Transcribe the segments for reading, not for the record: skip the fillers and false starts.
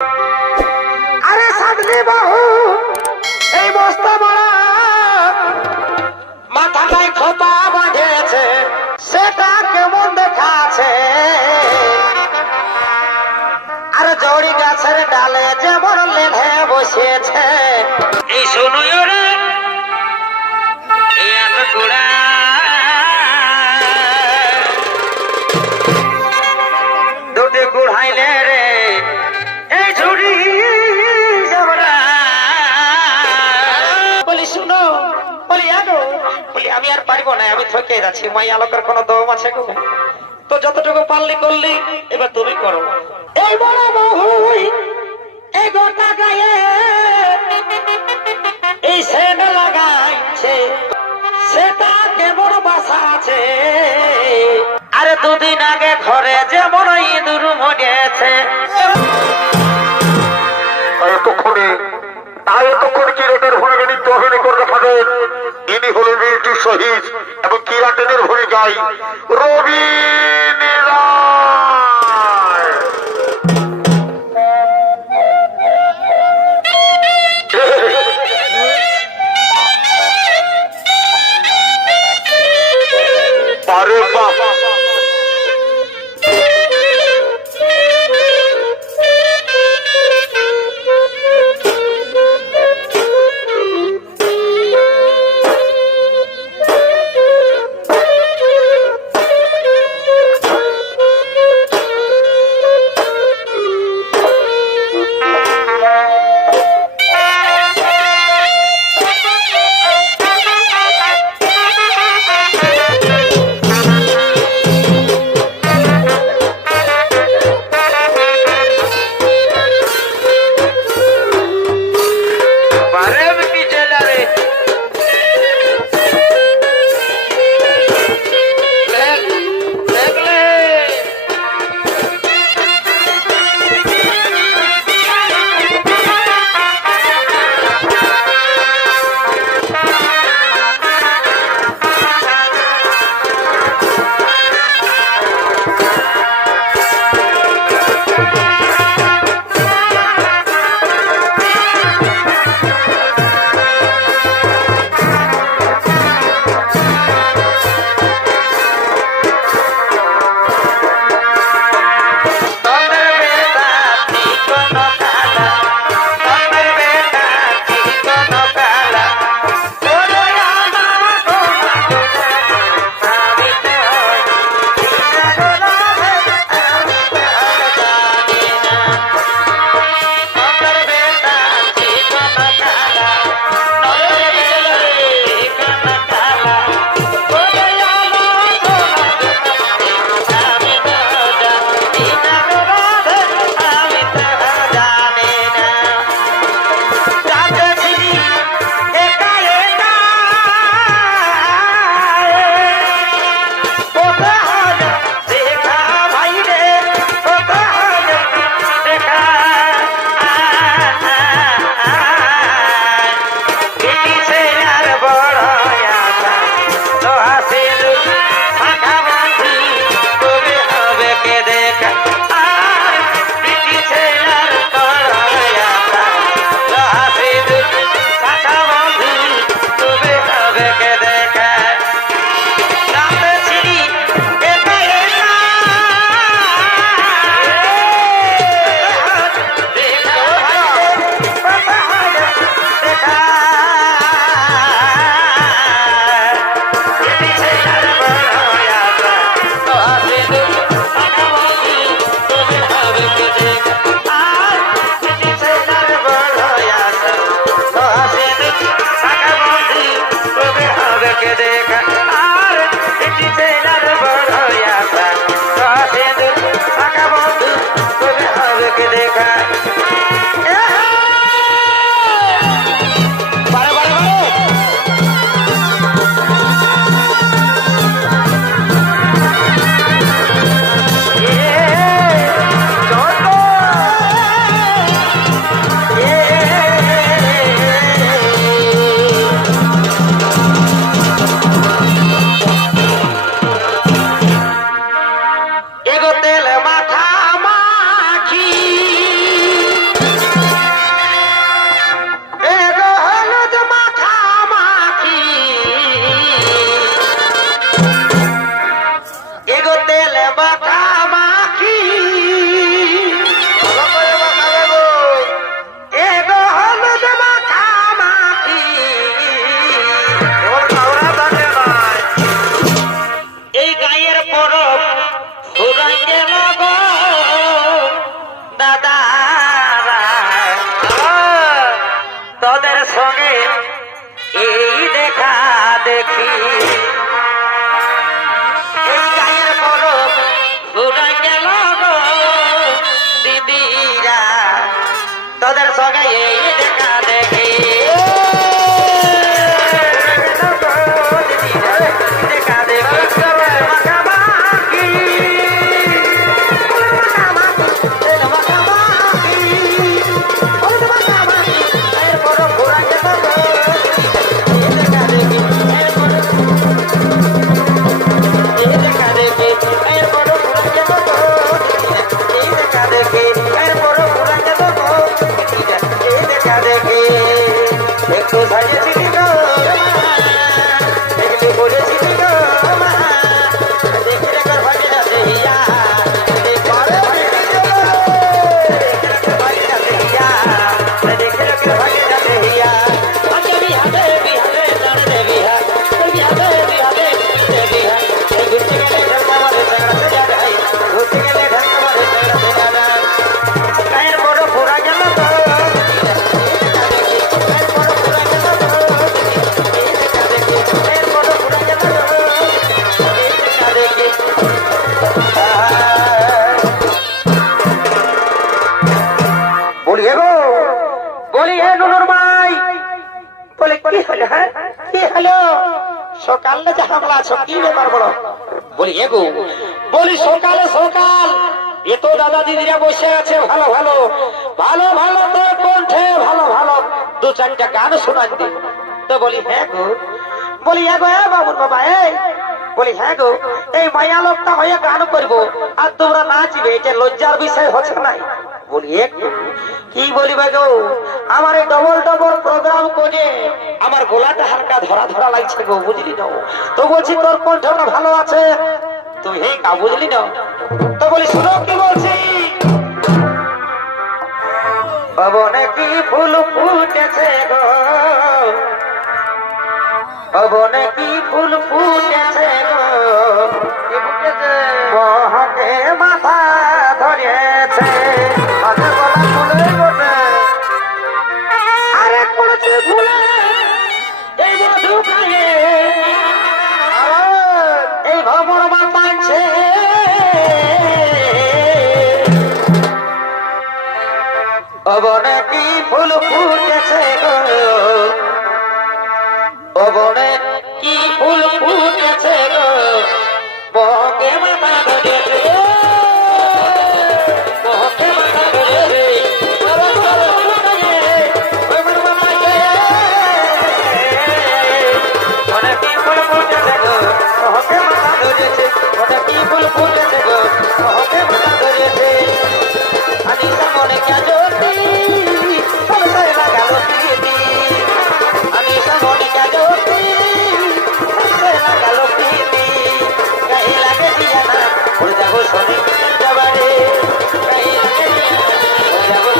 আরে সাধনি বাহু এই বস্তা বড়া মাথাটায় খোপা বাঁধেছে, সেটা কেমন দেখাচ্ছে। আর জড়ি গাছের ডালে যেমন লেধে বসেছে। এই শুনুই রে এত গোড়া দুটি গুড়াইলে রে এই ঝুড়ি জবরা। বলি শুনো, বলি আগো, বলি আমি আর পারবো না, আমি থকে যাচ্ছি। মাই আলোকের কোনো দম আছে গো? তো যতটুকু পারলি করলি, এবার তুমি করো। এই বড় বহুই এই গোটা গায়ে এই সেট লাগাইছে, সেটা কেমন বাসা আছে। আরে দুদিন আগে ঘরে যেমন ইঁদুর মরেছে। এতক্ষণ কিরাটের ভূমিকা নৃত্য অভিনয় করে দেখাবেন। ইনি হলেন বীরটি শহীদ এবং কিরাটের ভূমিকায় রবি আরে বাবা এগো তেল মাথা মাখি সঙ্গে এই দেখা দেখি এই গায়ের পরব ঘুরে গেল গো দিদিরা তোদের সঙ্গে এই দেখা দেখি দেখা দেখি একটু সাজিয়েছি গো দেখলে বলেছি গো মা দেখে রেখে ভাগে যাচ্ছে হিয়া দেখে রেখে ভাগে যাচ্ছে হিয়া আমি বিহাতে বিহাতে জানে দে বিহা বিহাতে বিহাতে বিহা ঘুরতে গেলে ঢাকা মারে চাঁড়াতে যা যায় ঘুরতে গেলে ঢাকা মারে চাঁড়াতে যা যায় গায়ের বড় পুরা গেল তো बोलिए गो बोलिए नुनुर माई बोले की हलो है की हलो সকালে যে হামলা আছো কি ব্যাপার বলো বলিয়ে গো বলি সকালে সকাল এত দাদা দিদিরা বসে আছে ভালো ভালো ভালো ভালো তোর কণ্ঠে ভালো ভালো দু চারটা গান শোনান দি তো বলি হ্যাঁ গো বলি হ্যাঁ গো বাবুর বাবা এই বলি হ্যাঁ গো এই মায়া লোকটা হয়ে গান করবো আর তোমরা নাচবে এটা লজ্জার বিষয় হচ্ছে নাই বলি একটু কি বলিবে গো আমার এই ডবল ডবল প্রোগ্রাম করে আমার গলাটা হালকা ধরা ধরা লাগছে গো বুঝলি না তো বলছি তোর কণ্ঠটা ভালো আছে তুই হে কা বুঝলি না তো বলি শুনো কি বলছি পবনে কি ফুল ফুটেছে গো পবনে কি ফুল ফুটেছে গো মহকে মাথা ধরেছে আরে পড়েছে ভুলে এই মধু খাইয়ে এই ভবর বাঁধছে পবনে কি ফুল ফুটেছে গো পবনে কি ফুল ফুটেছে গো বকে মাথা ধরেছে বকে মাথা ধরেছে অনেক কি ফুল ফুটেছে গো বকে মাথা ধরেছে অনেক কি ফুল ফুটেছে গো বকে মাথা ধরেছে আনিসা মনে কে জ্যোতি সবসে লাগালো প্রীতি আনিসা মনে কে জ্যোতি সবসে লাগালো প্রীতি গায়ে লাগে দিয়া না উড়ে যাবো শনি যাবারে গায়ে লাগে দিয়া না উড়ে যাবো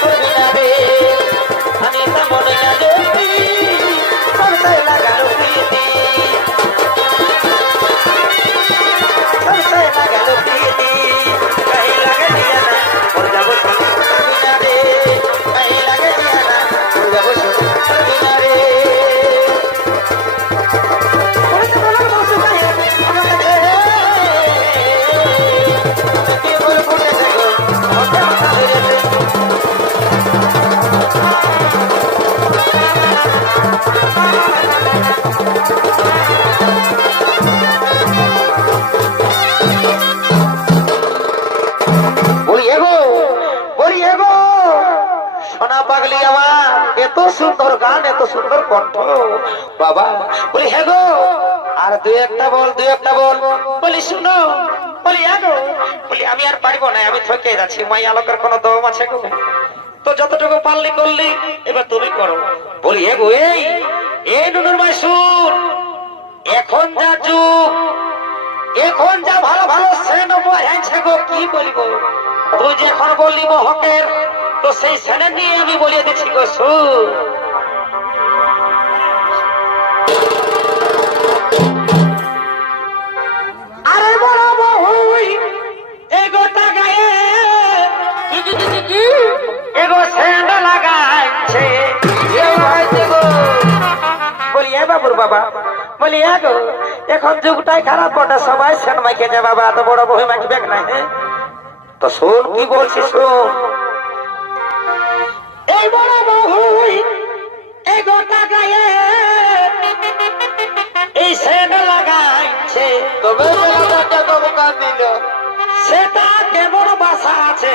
শনি যাবে আনিসা মনে কে জ্যোতি সবসে লাগালো প্রীতি সবসে লাগালো প্রীতি গায়ে লাগে দিয়া না উড়ে যাবো শনি যাবে গায়ে লাগে দিয়া না উড়ে যাবো শনি যাবে সোনা পাগলি আমার এত সুন্দর গান এত সুন্দর কণ্ঠ বাবা বলি হ্যাঁ গো আর দুই একটা বল বলি শুনো বলি হ্যাঁ গো বলি আমি আর পারবো না আমি থকে যাচ্ছি মাই আলোকের কোনো দম আছে গো তো যতটুকু পারলি করলি এবার তুমি করো বলি হ্যাঁ গো এই নুনুর ভাই শুন এখন যা যুগ এখন যা ভালো ভালো সেন হয়েছে গো কি বলিব তুই যখন বললি মহকের তো সেই সেনে নিয়ে আমি বলিয়ে দিচ্ছি গো শুন আরে বড় বহুই এগোটা গায়ে এগো সেন লাগাইছে বাবা। বলি গো এখন যুগটাই খারাপ বটে, সবাই সেন মাইকে যে বাবা, এত বড় বই মাইকবে না। তো শোন কি বলছি, শোন। এই বড় বহুই এই গোটা গায়ে এই সেন লাগাইছে, তবে কান দিল সেটা কেমন বাসা আছে।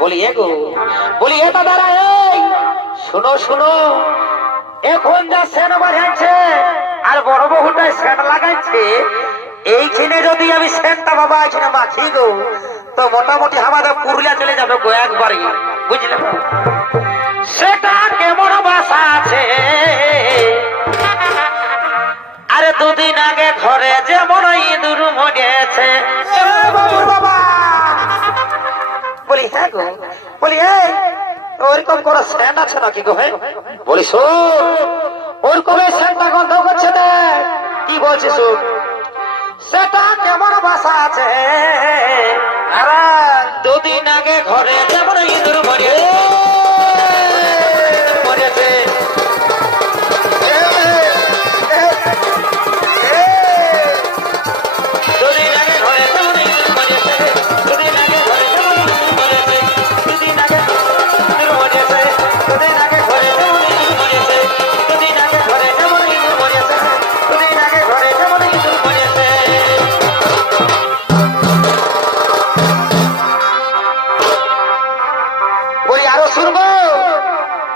বলি গো, বলি এটা দাঁড়া, এই শুনো শুনো, এখন যা সেন বাজাইছে আর বড় বহুটাই সেন লাগাইছে, এইখানে যদি আমি সেনটা বাবা এখানে মাখি গো, তো মোটামুটি আমাদের পুরুলিয়া চলে যাবে গো একবারই, বুঝলে? সেটা কেমন বাসা আছে। আরে দুদিন আগে ঘরে যেমন ইঁদুর মরেছে। বাবুর বাবা বলি হ্যাঁ গো, বলি এই ওরকম কোন সেন্ট আছে নাকি গো? হ্যাঁ বলি শোন, ওরকম সেন্টটা গন্ধ করছে না। কি বলছিস শোন, সেটা কেমন বাসা আছে। আরে দুদিন আগে ঘরে যেমন ইঁদুর মরেছে,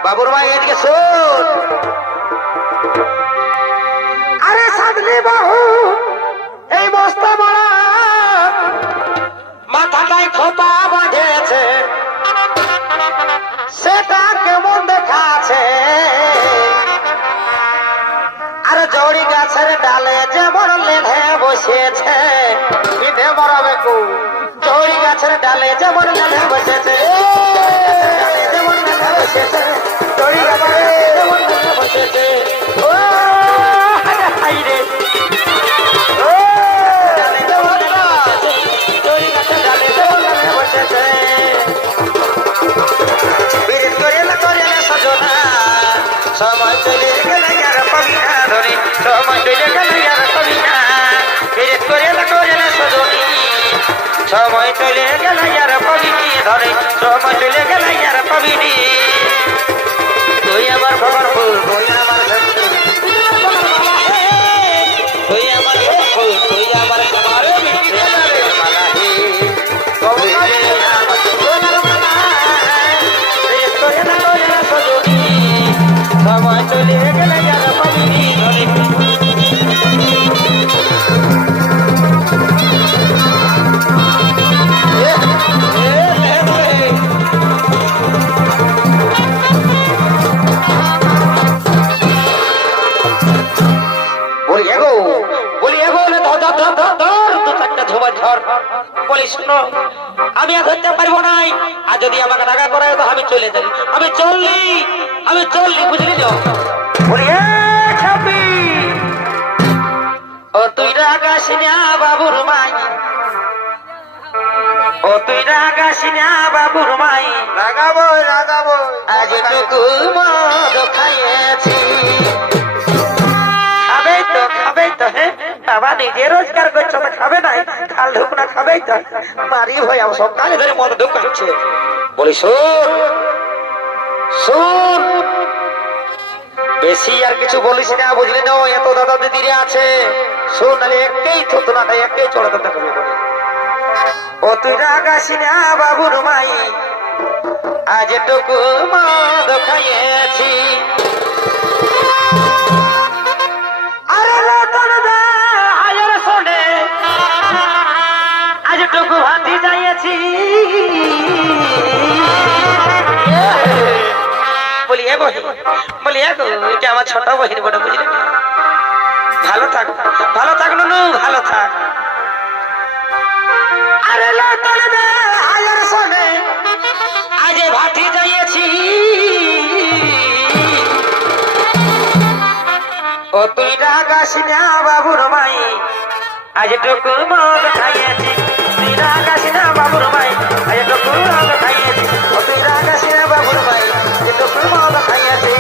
বাবুর ভাই এদিকে শোন। আরে সাধলি বাহু এই বস্তা মারা মাথাটাই খোপা বাঁধেছে, সেটা কেমন দেখাচ্ছে। আর জড়ি গাছের ডালে যেমন লেধে বসেছে, বিধে মরাবে কু। জড়ি গাছের ডালে যেমন লেধে বসেছে, যেমন লেধে বসেছে, জড়ি গাছে যেমন লেধে বসেছে। ও হাই রে, ও ডালে যেমন লেধে বসেছে, জড়ি গাছের ডালে যেমন লেধে বসেছে। বিরিত করে সজনা, সময় চলে গেলে আর পাবি না ধরে, সময় চলে গেলে আর পাবি না। বিরিত করে সজনী, সময় চলে গেলে আর পাবিনি ধরে, সময় চলে গেলে আর পাবিনি। তুই আমার খবর ফুল, তুই আমার তুই আমার ফুল, তুই আমার খবর সময় চলে গেলে আর পাবিনি ধরে। আমি আর ধরতে পারবো নাই, আর যদি আমাকে টাকা করায় তো আমি চলে যাই। আমি চললি বুঝলি তো। বলি ও তুই রাগাস না বাবুর মাই, ও তুই রাগাস না বাবুর মাই, লাগাবো লাগাবো আজ টুকু মদ খাইয়েছি। খাবেই তো হ্যাঁ বাবা, নিজে রোজগার করছো তো খাবে নাই, খাল ঢুকনা খাবেই তো। মারি হয়ে আমার সকালে ধরে মদ ঢুক হচ্ছে। বলি শোন শোন, বেশি আর কিছু বলিস না বুঝলি না, এত দাদা দিদিরা আছে। শোন নাহলে একেই থতনাটা একেই চড়াতে থাকবে। ও তুই রাগাস না বাবুর মাই, আজ টুকু মদ খাইয়েছি। আরে লটন দা আয়ের শোনে, আজ টুকু ভাতি যাইয়েছি। বলি এ বহি, বলি এগো এটা আমার ছোট বহির বড়, বুঝলি? ভালো থাক, ভালো থাক নুনু, ভালো থাক। আরে লটন দা আয়ের শোনে, আজ ভাতি যাইয়েছি। ও তুই রাগাস না বাবুর মাই, আজ টুকু মদ খাইয়েছি। তুই রাগাস না বাবুর মাই, আজ টুকু মদ খাইয়েছি। ও তুই রাগাস না বাবুর মাই, আজ টুকু মদ খাইয়েছি।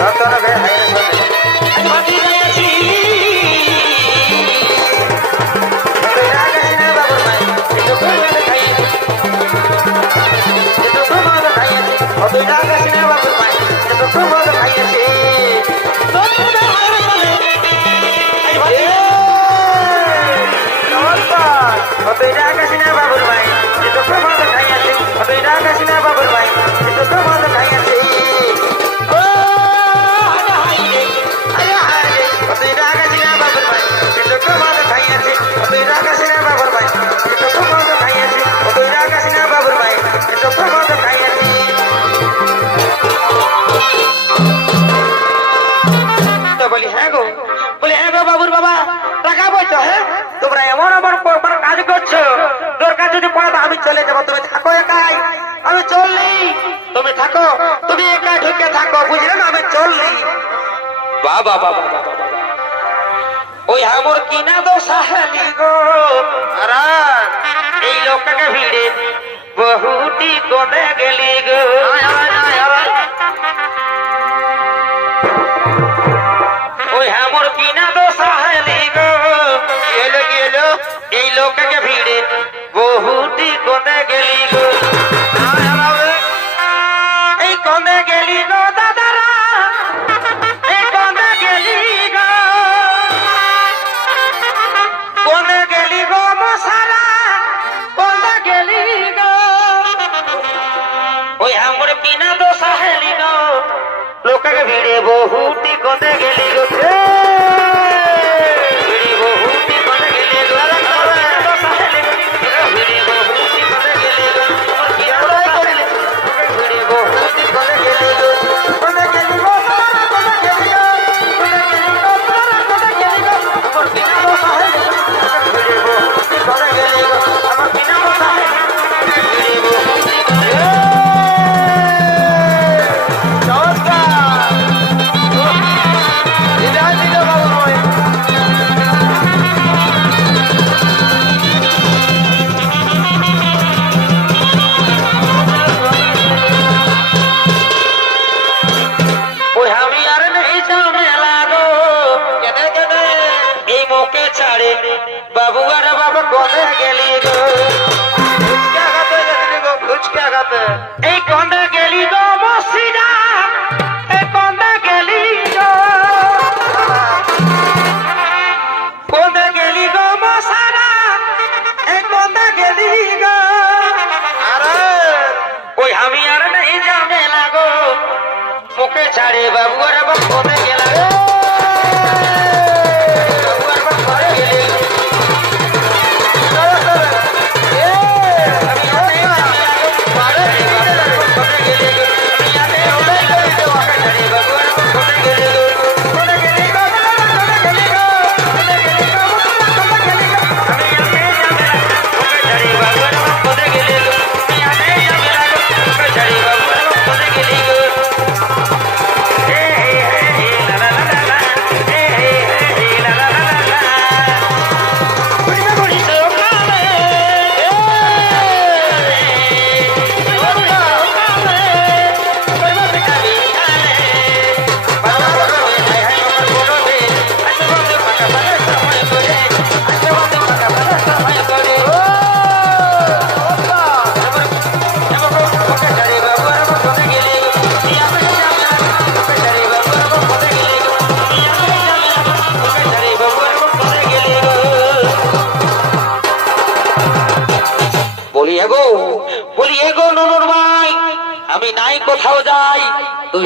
রতন বে হাইরে বলে আজ ভাতি যাইছি তুই রাগাস না বাবুর ভাই একটু করে খাইছি এত প্রমাদ খাইয়াছি ও তুই রাগাস না বাবুর ভাই এত প্রমাদ খাইয়াছি তোমরা হারে বলে আজ ভাতি নমস্কার ও তুই রাগাস না বাবুর ভাই এত প্রমাদ খাইয়াছি ও তুই রাগাস না বাবুর ভাই এত প্রমাদ খাইয়াছি ও হায় হায় রে আরে আরে ও তুই রাগাস না বাবুর ভাই এত প্রমাদ খাইয়াছি ও তুই রাগাস না বাবুর ভাই এত প্রমাদ খাইয়াছি ও তুই রাগাস না বাবুর ভাই এত প্রমাদ খাইয়াছি তো বলি হ্যাঁ গো বাবুর বাবা টাকা বইছো হ্যাঁ তোমরা এমন এমন বড় কাজ করছো দরকার যদি পড়ে তো আমি চলে যাবো তুমি থাকো একাই আমি চললি তুমি থাকো তুমি একাই ঢুকে থাকো বুঝলে না আমি চললি বাবা বাবা ওই আমার কিনা দো সাহেলি গো আরান এই লোককে ভিড়ে বহুটি কোদে গেলি গো ওই আমার কিনা দো সাহেলি গো এলো এই লোককে ভিড়ে বহুটি কোদে গেলি গো এই কোদে গেলি গো দাদারা এই কোদে গেলি গো কোদে গেলি গো মশারা কোদে গেলি গো ওই আমার কিনা দো সাহেলি গো লোককে ভিড়ে বহুটি কোদে গেলি গো ভিড়ে বহুটি কোদে গেলি গো দো সাহেলি গো ভিড়ে বহুটি কোদে গেলি গো আমার কিনা দো সাহেলি ভিড়ে বহুটি কোদে গেলি গো কোদে গেলি গো কোদে গেলি গো কোদে গেলি গো কোদে গেলি গো আমার কিনা দো সাহেলি ভিড়ে বহুটি কোদে গেলি গো আমার কিনা দো সাহেলি ভিড়ে বহুটি কোদে ওই আমি আর নেই ঝামেলা গো এই মোকে ছাড়ে বাবু আর বাবা কোনে গেলি গো এই কোনে গেলি গো মসিদা এই কোনে গেলি গো কোনে গেলি গো মশারা এই কোনে গেলি গো ওই আমি আর নেই ঝামেলা গো মুখে ছাড়ে বাবু আর বাবা কোনে গেলা গো বাবু আর বাবা কোনে গেলি গো বলি এগো ননর ভাই আমি নাই কোথাও যাই তুই